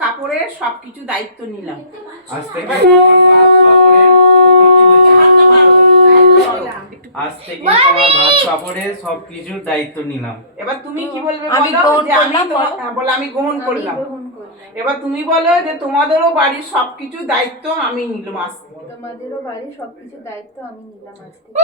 কাপড়ের সবকিছু দায়িত্ব নিলাম আজ থেকে তোমার ভাত কাপড়ের বলছি? হাতটা পারো। আজ থেকে তোমার ভাত কাপড়ের সবকিছুর দায়িত্ব নিলাম এবার তুমি কি বলবে আমি বলো যে আমি বলো। হ্যাঁ, বলো গ্রহণ করলাম এবার তুমি বলো যে তোমাদেরও বাড়ির সবকিছু দায়িত্ব আমি নিলাম আজ থেকে। তোমাদেরও বাড়ির সবকিছু দায়িত্ব আমি নিলাম আজ থেকে